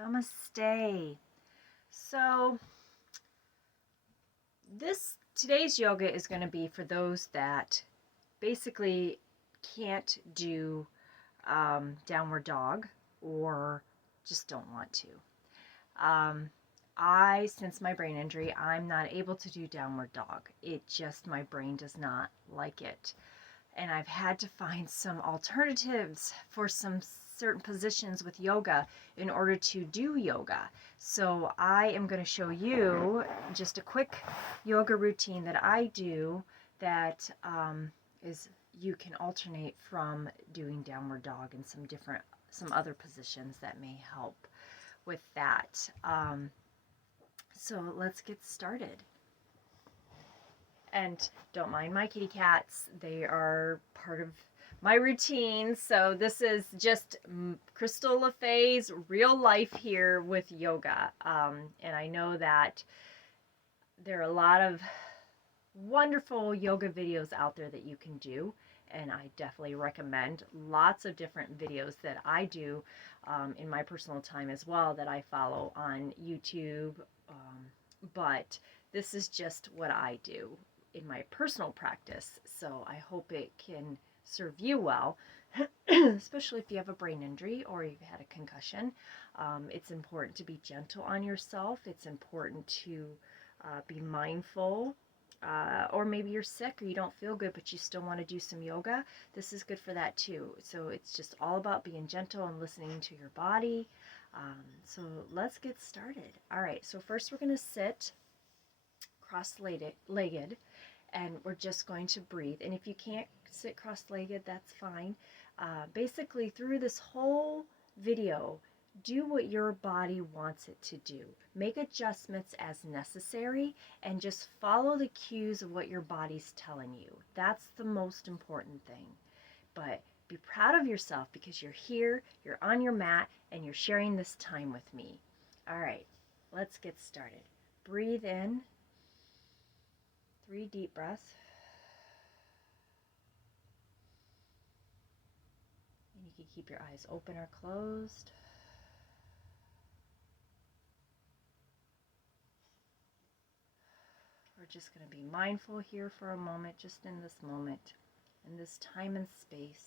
Namaste. So today's yoga is going to be for those that basically can't do downward dog or just don't want to. Since my brain injury, I'm not able to do downward dog. My brain does not like it. And I've had to find some alternatives for some certain positions with yoga in order to do yoga. So I am going to show you just a quick yoga routine that I do that is you can alternate from doing downward dog and some other positions that may help with that. So let's get started. And don't mind my kitty cats. They are part of my routine. So this is just Crystal LaFay's real life here with yoga. And I know that there are a lot of wonderful yoga videos out there that you can do. And I definitely recommend lots of different videos that I do in my personal time as well that I follow on YouTube. But this is just what I do in my personal practice, so I hope it can serve you well, especially if you have a brain injury or you've had a concussion. It's important to be gentle on yourself. It's important to be mindful, or maybe you're sick or you don't feel good but you still want to do some yoga. This is good for that too. So it's just all about being gentle and listening to your body. So let's get started. All right, so first we're going to sit cross-legged, and we're just going to breathe. And if you can't sit cross-legged, that's fine. Basically, through this whole video, do what your body wants it to do. Make adjustments as necessary and just follow the cues of what your body's telling you. That's the most important thing. But be proud of yourself because you're here, you're on your mat, and you're sharing this time with me. All right, let's get started. Breathe in. 3 deep breaths. And you can keep your eyes open or closed. We're just going to be mindful here for a moment, just in this moment, in this time and space.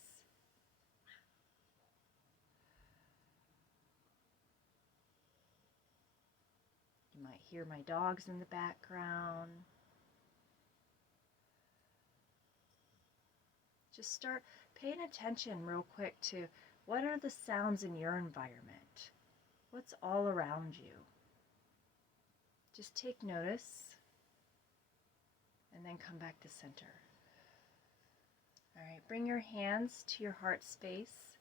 You might hear my dogs in the background. Just start paying attention real quick to what are the sounds in your environment? What's all around you? Just take notice and then come back to center. All right, bring your hands to your heart space.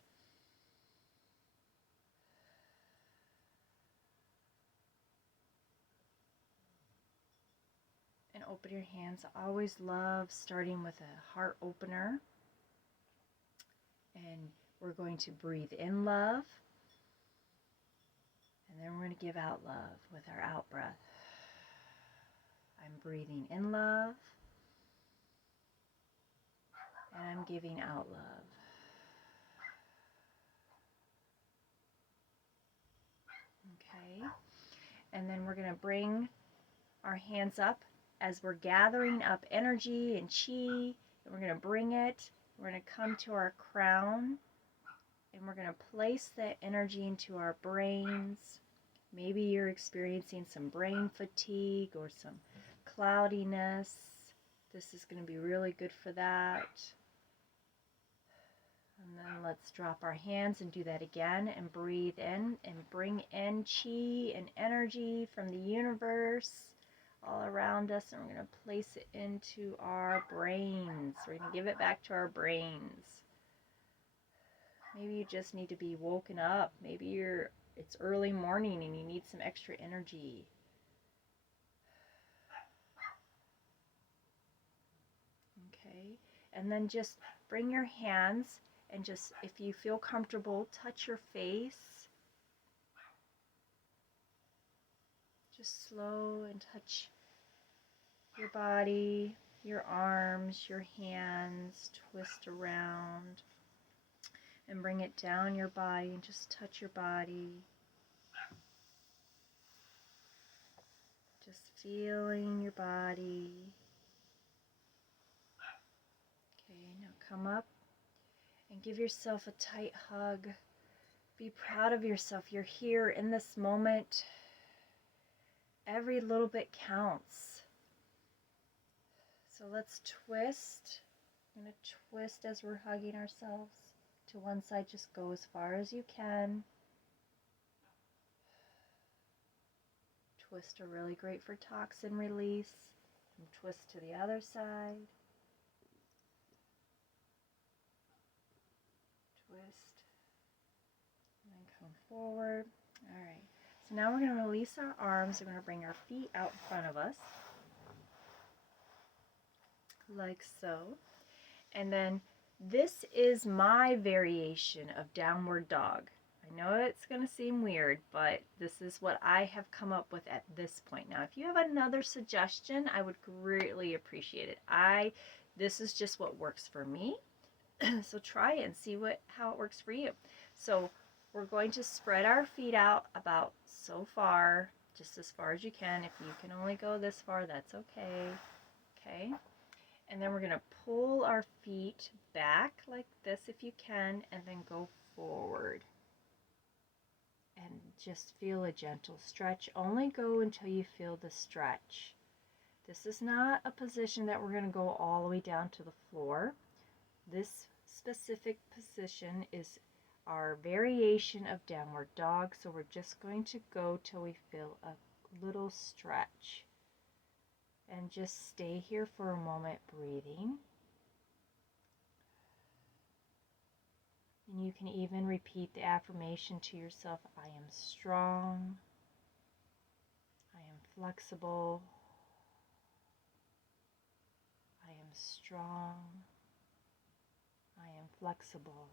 And open your hands. I always love starting with a heart opener. And we're going to breathe in love. And then we're going to give out love with our out breath. I'm breathing in love. And I'm giving out love. Okay. And then we're going to bring our hands up as we're gathering up energy and chi. And we're going to bring it. We're going to come to our crown. And we're going to place that energy into our brains. Maybe you're experiencing some brain fatigue or some cloudiness. This is going to be really good for that. And then let's drop our hands and do that again and breathe in and bring in chi and energy from the universe all around us, and we're going to place it into our brains. We're going to give it back to our brains. Maybe you just need to be woken up. Maybe it's early morning and you need some extra energy. Okay, and then just bring your hands and just, if you feel comfortable, touch your face. Just slow and touch your body, your arms, your hands, twist around and bring it down your body and just touch your body. feeling your body. Okay, now come up and give yourself a tight hug. Be proud of yourself. You're here in this moment. Every little bit counts. So let's twist. I'm going to twist as we're hugging ourselves. To one side, just go as far as you can. Twists are really great for toxin release. And twist to the other side. Twist. And then come forward. Alright. So now we're going to release our arms. We're going to bring our feet out in front of us. Like so. And then this is my variation of downward dog. I know it's going to seem weird, but this is what I have come up with at this point. Now, if you have another suggestion, I would greatly appreciate it. This is just what works for me. So try it and see how it works for you. So we're going to spread our feet out about so far, just as far as you can. If you can only go this far, that's okay. Okay. And then we're going to pull our feet back like this if you can, and then go forward. And just feel a gentle stretch. Only go until you feel the stretch. This is not a position that we're going to go all the way down to the floor. This specific position is our variation of downward dog, so we're just going to go till we feel a little stretch. And just stay here for a moment breathing. And you can even repeat the affirmation to yourself. I am strong. I am flexible. I am strong. I am flexible.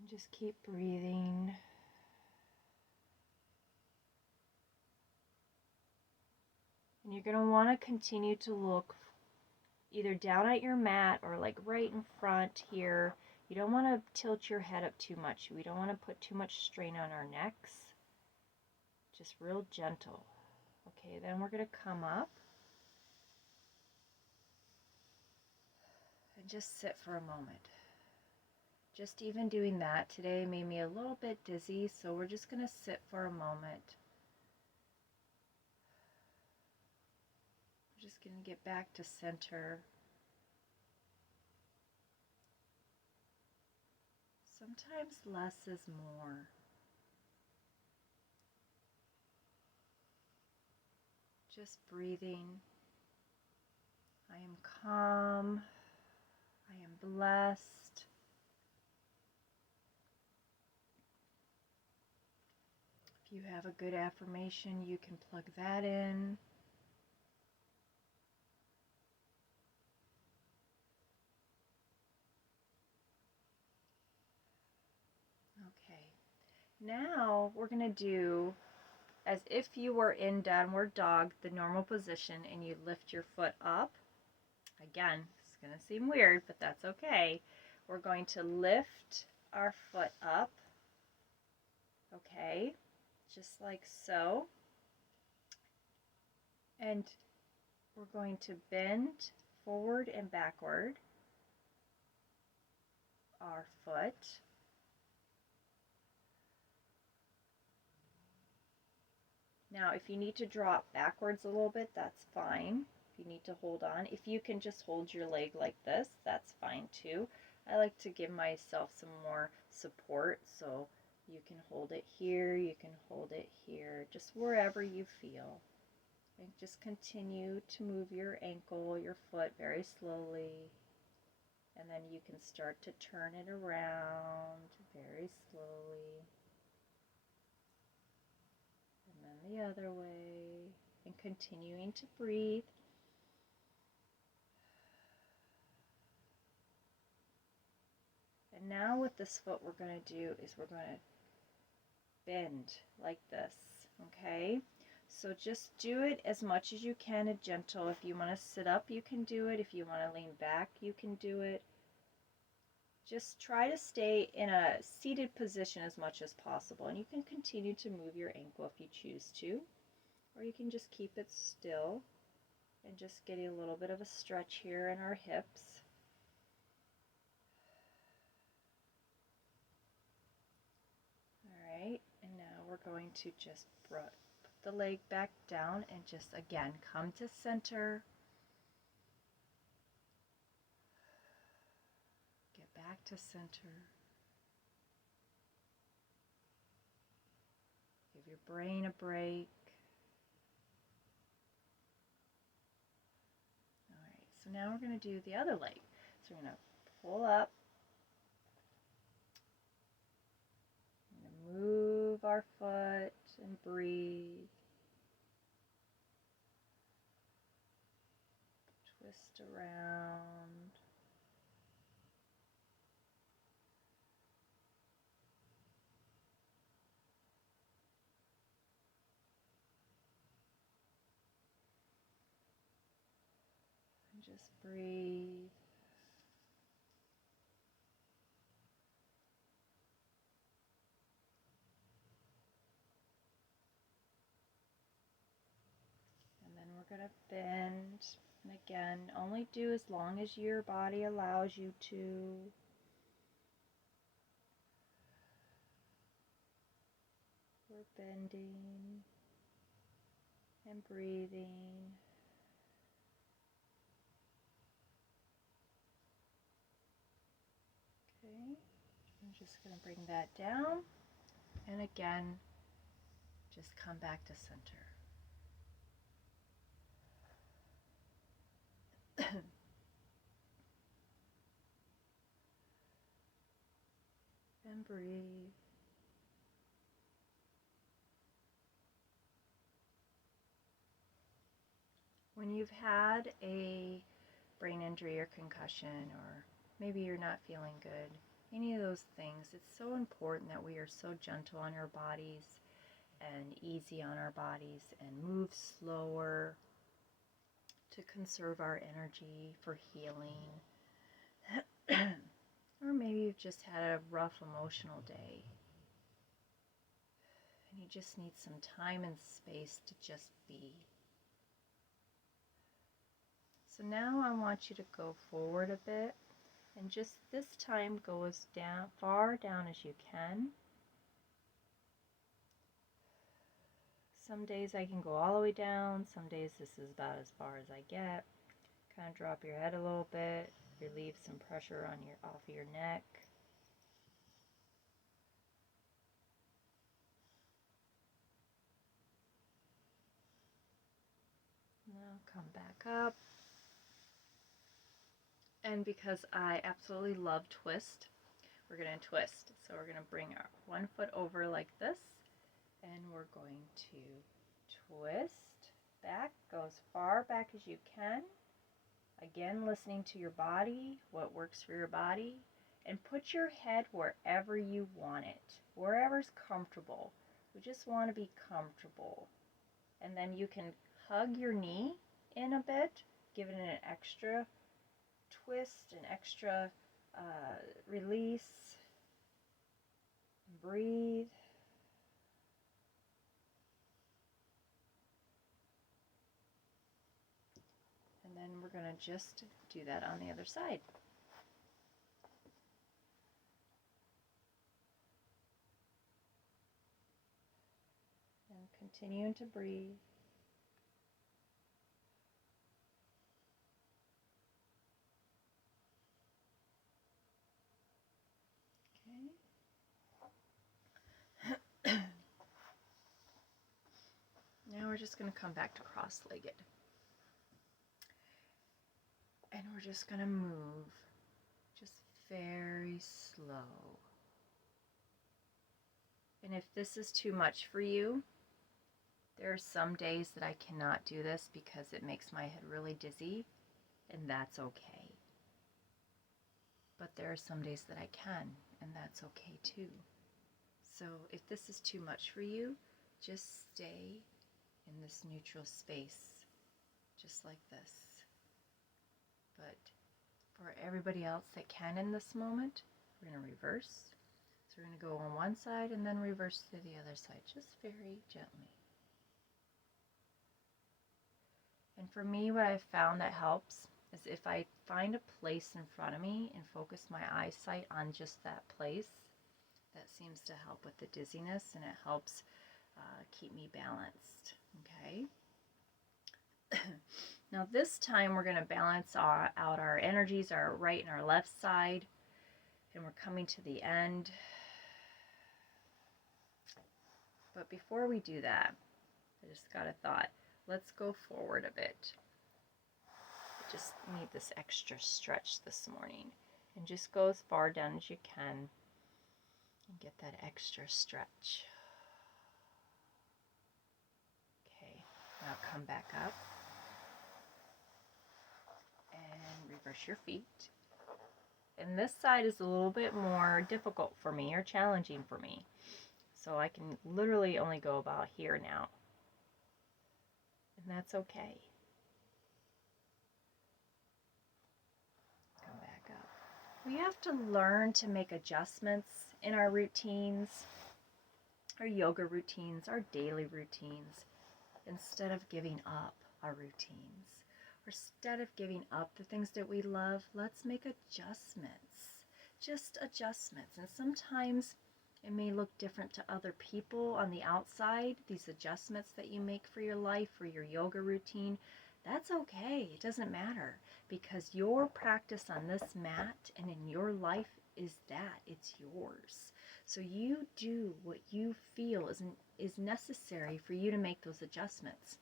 And just keep breathing. And you're going to want to continue to look either down at your mat or like right in front here. You don't want to tilt your head up too much. We don't want to put too much strain on our necks. Just real gentle. Okay, then we're going to come up and just sit for a moment. Just even doing that today made me a little bit dizzy, so we're just going to sit for a moment. We're just going to get back to center. Sometimes less is more. Just breathing. I am calm. I am blessed. If you have a good affirmation, you can plug that in. Okay. Now we're going to do as if you were in downward dog, the normal position, and you lift your foot up. Again, it's going to seem weird, but that's okay. We're going to lift our foot up. Okay. Just like so. And we're going to bend forward and backward our foot. Now, if you need to drop backwards a little bit, that's fine. If you need to hold on, if you can just hold your leg like this, that's fine too. I like to give myself some more support, so you can hold it here, you can hold it here, just wherever you feel. And just continue to move your ankle, your foot very slowly. And then you can start to turn it around very slowly. And then the other way. And continuing to breathe. And now with this foot, we're going to do is we're going to bend like this, okay? So just do it as much as you can, and gentle. If you want to sit up, you can do it. If you want to lean back, you can do it. just try to stay in a seated position as much as possible. And you can continue to move your ankle if you choose to, or you can just keep it still and just get a little bit of a stretch here in our hips. All right, and now we're going to just put the leg back down and just again come to center. Get back to center. Give your brain a break. All right, so now we're going to do the other leg. So we're going to pull up. We're going to move our foot and breathe. Twist around. And just breathe. And then we're going to bend. And again, only do as long as your body allows you to. We're bending and breathing. Okay, I'm just going to bring that down. And again, just come back to center. And breathe. When you've had a brain injury or concussion, or maybe you're not feeling good, any of those things, it's so important that we are so gentle on our bodies and easy on our bodies and move slower to conserve our energy for healing. Or maybe you've just had a rough emotional day and you just need some time and space to just be. So now I want you to go forward a bit and just this time go as far down as you can. Some days I can go all the way down, some days this is about as far as I get. Kind of drop your head a little bit, relieve some pressure on off of your neck. Now come back up. And because I absolutely love twist, we're going to twist. So we're going to bring our one foot over like this, and we're going to twist back, go as far back as you can. Again, listening to your body, what works for your body, and put your head wherever you want it, wherever's comfortable. We just want to be comfortable. And then you can hug your knee in a bit, give it an extra twist, an extra release. Breathe. And then we're going to just do that on the other side. And continuing to breathe. Okay. Now we're just going to come back to cross-legged. And we're just going to move just very slow. And if this is too much for you, there are some days that I cannot do this because it makes my head really dizzy, and that's okay. But there are some days that I can, and that's okay too. So if this is too much for you, just stay in this neutral space, just like this. But for everybody else that can in this moment, we're going to reverse. So we're going to go on one side and then reverse to the other side, just very gently. And for me, what I've found that helps is if I find a place in front of me and focus my eyesight on just that place, that seems to help with the dizziness, and it helps keep me balanced. Okay. Now this time we're going to balance out our energies, our right and our left side, and we're coming to the end. But before we do that, I just got a thought. Let's go forward a bit. I just need this extra stretch this morning, and just go as far down as you can and get that extra stretch. Okay, now come back up and reverse your feet. And this side is a little bit more difficult for me, or challenging for me. So I can literally only go about here now. And that's okay. Come back up. We have to learn to make adjustments in our routines, our yoga routines, our daily routines, instead of giving up our routines. Or instead of giving up the things that we love, let's make adjustments. Just adjustments. And sometimes it may look different to other people on the outside, these adjustments that you make for your life, for your yoga routine. That's okay. It doesn't matter, because your practice on this mat and in your life is that. It's yours. So you do what you feel is necessary for you to make those adjustments.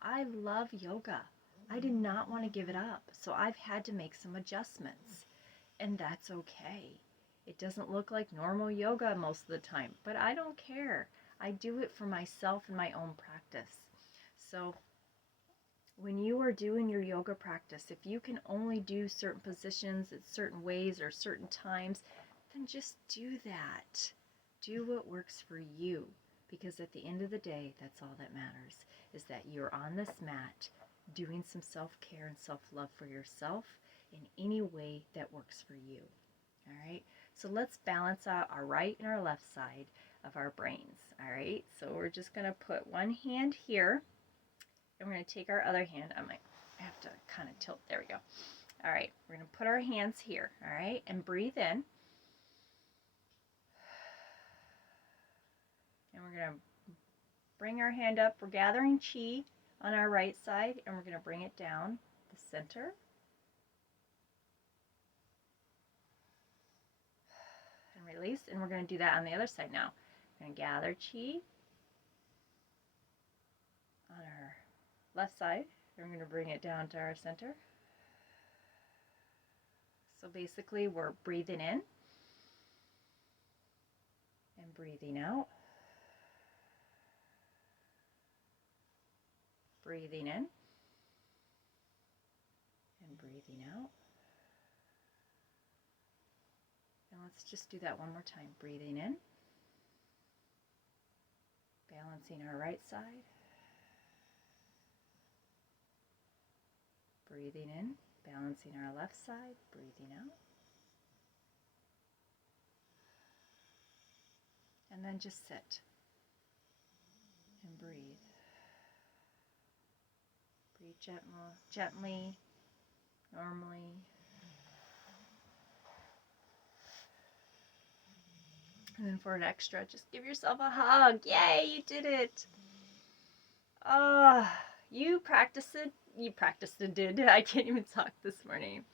I love yoga. I did not want to give it up, so I've had to make some adjustments, and that's okay. It doesn't look like normal yoga most of the time, but I don't care. I do it for myself and my own practice. So when you are doing your yoga practice, if you can only do certain positions at certain ways or certain times, then just do that. Do what works for you, because at the end of the day, that's all that matters, is that you're on this mat doing some self-care and self-love for yourself in any way that works for you. All right, so let's balance out our right and our left side of our brains. All right, so we're just going to put one hand here, and we're going to take our other hand. I might have to kind of tilt. There we go. All right, we're going to put our hands here. All right, and breathe in. And we're going to bring our hand up. We're gathering chi on our right side, and we're going to bring it down the center. And release. And we're going to do that on the other side now. We're going to gather chi on our left side. And we're going to bring it down to our center. So basically, we're breathing in and breathing out. Breathing in and breathing out. And let's just do that one more time. Breathing in, balancing our right side. Breathing in, balancing our left side. Breathing out. And then just sit and breathe. Breathe gently, normally. And then for an extra, just give yourself a hug. Yay, you did it. You practiced it. I can't even talk this morning.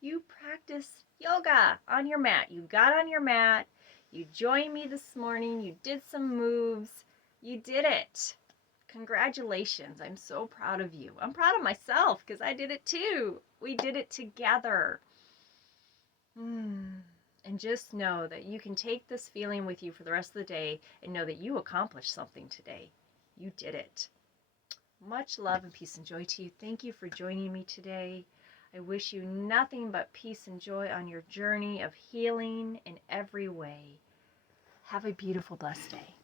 You practiced yoga on your mat. You got on your mat. You joined me this morning. You did some moves. You did it. Congratulations. I'm so proud of you. I'm proud of myself because I did it too. We did it together. And just know that you can take this feeling with you for the rest of the day and know that you accomplished something today. You did it. Much love and peace and joy to you. Thank you for joining me today. I wish you nothing but peace and joy on your journey of healing in every way. Have a beautiful, blessed day.